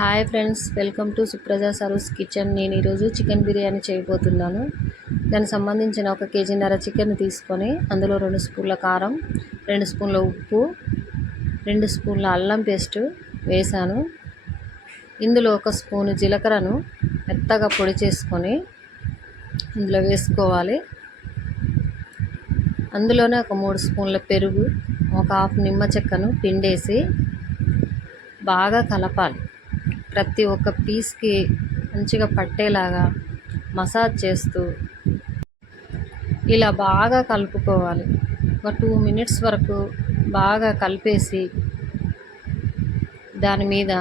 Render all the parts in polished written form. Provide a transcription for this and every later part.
Hi friends, welcome to Supraja Saru's kitchen. నేను ఈరోజు chicken biryani చేయబోతున్నాను. దానికి సంబంధించిన 1 కేజీన్నర చికెన్ తీసుకొని అందులో 2 స్పూన్ల కారం, 2 స్పూన్ల ఉప్పు, 2 స్పూన్ల అల్లం పేస్ట్ వేసాను. ఇందులో 1 స్పూను జీలకర్రను మెత్తగా పొడి చేసుకొని ఇందులో వేసుకోవాలి. అందులోనే 3 స్పూన్ల పెరుగు, 1/2 నిమ్మ చెక్కను పిండేసి బాగా కలపాలి. ప్రతి ఒక్క పీస్కి మంచిగా పట్టేలాగా మసాజ్ చేస్తూ ఇలా బాగా కలుపుకోవాలి. ఒక 2 మినిట్స్ వరకు బాగా కలిపేసి దాని మీద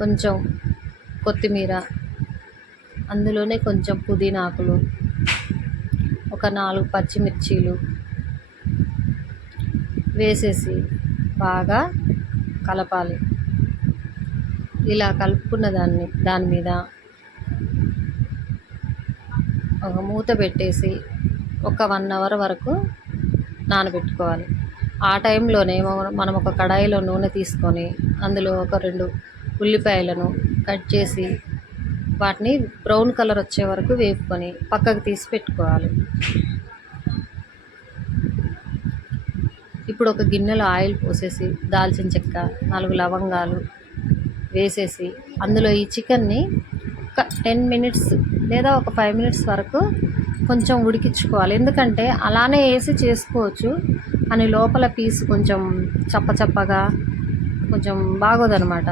కొంచెం కొత్తిమీర, అందులోనే కొంచెం పుదీనా ఆకులు, ఒక 4 పచ్చిమిర్చీలు వేసేసి బాగా కలపాలి. ఇలా కలుపుకున్న దాని మీద ఒక మూత పెట్టేసి ఒక 1 అవర్ వరకు నానబెట్టుకోవాలి. ఆ టైంలోనే మనం ఒక కడాయిలో నూనె తీసుకొని అందులో ఒక 2 ఉల్లిపాయలను కట్ చేసి వాటిని బ్రౌన్ కలర్ వచ్చే వరకు వేపుకొని పక్కకు తీసి పెట్టుకోవాలి. ఇప్పుడు ఒక గిన్నెలో ఆయిల్ పోసేసి దాల్చిన చెక్క, 4 లవంగాలు వేసేసి అందులో ఈ చికెన్ని ఒక 10 మినిట్స్ లేదా ఒక 5 మినిట్స్ వరకు కొంచెం ఉడికించుకోవాలి. ఎందుకంటే అలానే వేసి చేసుకోవచ్చు, అని లోపల పీస్ కొంచెం చప్పచప్పగా కొంచెం బాగోదన్నమాట.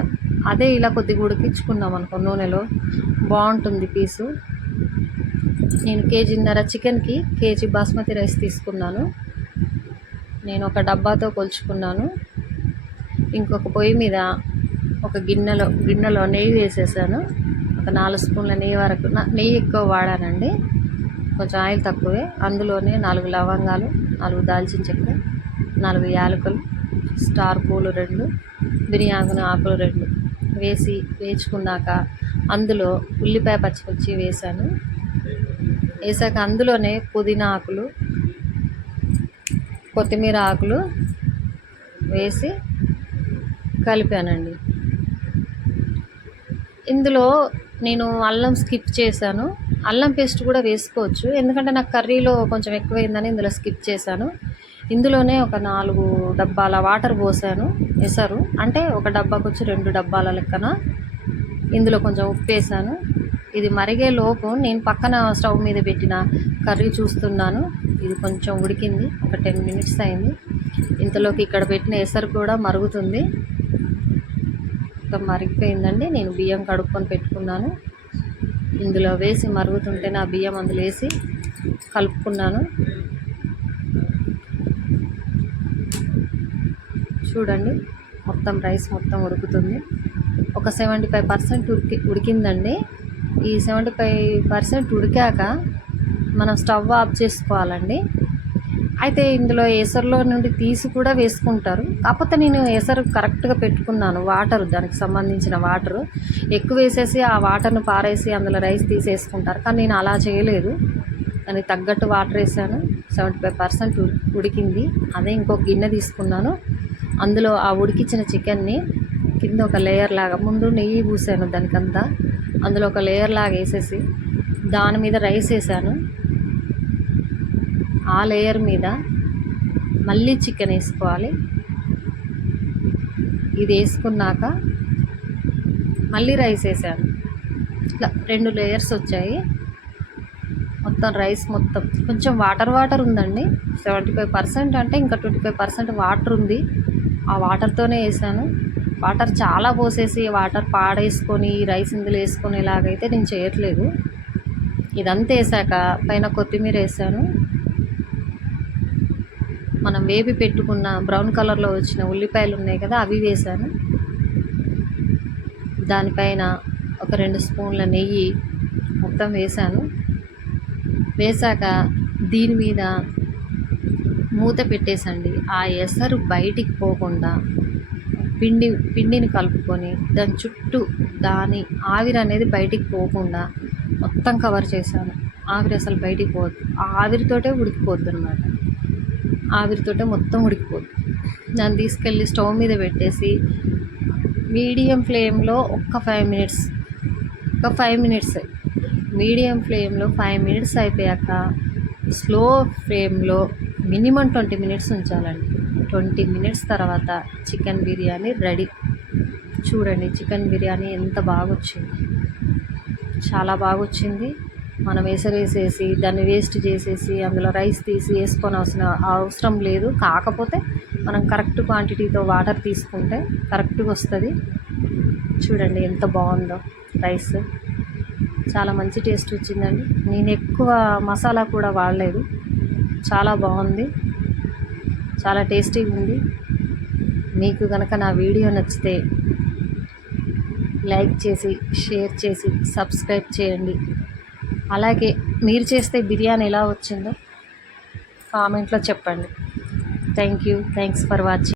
అదే ఇలా కొద్దిగా ఉడికించుకున్నాం అనుకో నూనెలో బాగుంటుంది పీసు. నేను కేజీన్నర చికెన్కి కేజీ బాస్మతి రైస్ తీసుకున్నాను. నేను ఒక డబ్బాతో కొలుచుకున్నాను. ఇంకొక పొయ్యి మీద ఒక గిన్నెలో నెయ్యి వేసేసాను. ఒక 4 స్పూన్ల నెయ్యి వరకు. నెయ్యి ఎక్కువ వాడానండి, కొంచెం ఆయిల్ తక్కువే. అందులోనే 4 లవంగాలు, 4 దాల్చిన చెక్క, 4 యాలకులు, స్టార్ పూలు 2, బిర్యానీ ఆకులు 2 వేసి వేయించుకున్నాక అందులో ఉల్లిపాయ పచ్చిమిర్చి వేసాక అందులోనే పుదీనా ఆకులు, కొత్తిమీర ఆకులు వేసి కలిపానండి. ఇందులో నేను అల్లం స్కిప్ చేశాను. అల్లం పేస్ట్ కూడా వేసుకోవచ్చు, ఎందుకంటే నాకు కర్రీలో కొంచెం ఎక్కువైందని ఇందులో స్కిప్ చేశాను. ఇందులోనే ఒక 4 డబ్బాల వాటర్ పోసాను, ఎసరు అంటే ఒక డబ్బాకు వచ్చి 2 డబ్బాల లెక్కన. ఇందులో కొంచెం ఉప్పు వేసాను. ఇది మరిగే లోపు నేను పక్కన స్టవ్ మీద పెట్టిన కర్రీ చూస్తున్నాను. ఇది కొంచెం ఉడికింది, ఒక 10 మినిట్స్ అయింది. ఇంతలోకి ఇక్కడ పెట్టిన ఎసరు కూడా మరుగుతుంది. మరిగిపోయిందండి. నేను బియ్యం కడుక్కొని పెట్టుకున్నాను. ఇందులో వేసి మరుగుతుంటే నా బియ్యం అందులో వేసి కలుపుకున్నాను. చూడండి, మొత్తం రైస్ మొత్తం ఉడుకుతుంది. ఒక 75% ఉడికిందండి. ఈ 75% ఉడికాక మనం స్టవ్ ఆఫ్ చేసుకోవాలండి. అయితే ఇందులో ఎసరులో నుండి తీసి కూడా వేసుకుంటారు, కాకపోతే నేను ఎసరు కరెక్ట్గా పెట్టుకున్నాను. వాటర్, దానికి సంబంధించిన వాటరు ఎక్కువ వేసేసి ఆ వాటర్ను పారేసి అందులో రైస్ తీసేసుకుంటారు, కానీ నేను అలా చేయలేదు. దానికి తగ్గట్టు వాటర్ వేసాను. 75% ఉడికింది. అదే ఇంకొక గిన్నె తీసుకున్నాను. అందులో ఆ ఉడికించిన చికెన్ని కింద ఒక లేయర్ లాగా, ముందు నెయ్యి పూసాను దానికంతా, అందులో ఒక లేయర్ లాగా వేసేసి దాని మీద రైస్ వేసాను. ఆ లేయర్ మీద మళ్ళీ చికెన్ వేసుకోవాలి. ఇది వేసుకున్నాక మళ్ళీ రైస్ వేసాను. ఇట్లా 2 లేయర్స్ వచ్చాయి. మొత్తం రైస్ మొత్తం కొంచెం వాటర్ ఉందండి. 75% అంటే ఇంకా 25% వాటర్ ఉంది. ఆ వాటర్తోనే వేసాను. వాటర్ చాలా పోసేసి వాటర్ పాడేసుకొని రైస్ ఇందులో వేసుకునేలాగైతే నేను చేయట్లేదు. ఇదంతా వేసాక పైన కొత్తిమీర వేసాను. మనం వేపి పెట్టుకున్న బ్రౌన్ కలర్లో వచ్చిన ఉల్లిపాయలు ఉన్నాయి కదా, అవి వేసాను. దానిపైన ఒక 2 స్పూన్ల నెయ్యి మొత్తం వేసాను. వేసాక దీని మీద మూత పెట్టేసండి. ఆ ఎసరు బయటికి పోకుండా పిండిని కలుపుకొని దాని చుట్టూ దాని ఆవిరి అనేది బయటికి పోకుండా మొత్తం కవర్ చేశాను. ఆవిరి అసలు బయటికి పోవద్దు, ఆ ఆవిరితోటే ఉడికిపోద్ది అన్నమాట. ఆవిరితోటే మొత్తం ఉడికిపోద్ది. దాన్ని తీసుకెళ్ళి స్టవ్ మీద పెట్టేసి మీడియం ఫ్లేమ్లో ఒక 5 మినిట్స్ మీడియం ఫ్లేమ్లో 5 మినిట్స్ అయిపోయాక స్లో ఫ్లేమ్లో మినిమం 20 మినిట్స్ ఉంచాలండి. 20 మినిట్స్ తర్వాత చికెన్ బిర్యానీ రెడీ. చూడండి చికెన్ బిర్యానీ ఎంత బాగా వచ్చింది, చాలా బాగా వచ్చింది. మనం వేసేసి దాన్ని వేస్ట్ చేసేసి అందులో రైస్ తీసి అవసరం లేదు. కాకపోతే మనం కరెక్ట్ క్వాంటిటీతో వాటర్ తీసుకుంటే కరెక్ట్గా వస్తుంది. చూడండి ఎంత బాగుందో రైస్, చాలా మంచి టేస్ట్ వచ్చిందండి. నేను ఎక్కువ మసాలా కూడా వాడలేదు, చాలా బాగుంది, చాలా టేస్టీగా ఉంది. మీకు కనుక నా వీడియో నచ్చితే లైక్ చేసి, షేర్ చేసి, సబ్స్క్రైబ్ చేయండి. అలాగే మీరు చేస్తే బిర్యానీ ఎలా వచ్చిందో కామెంట్లో చెప్పండి. Thanks for watching.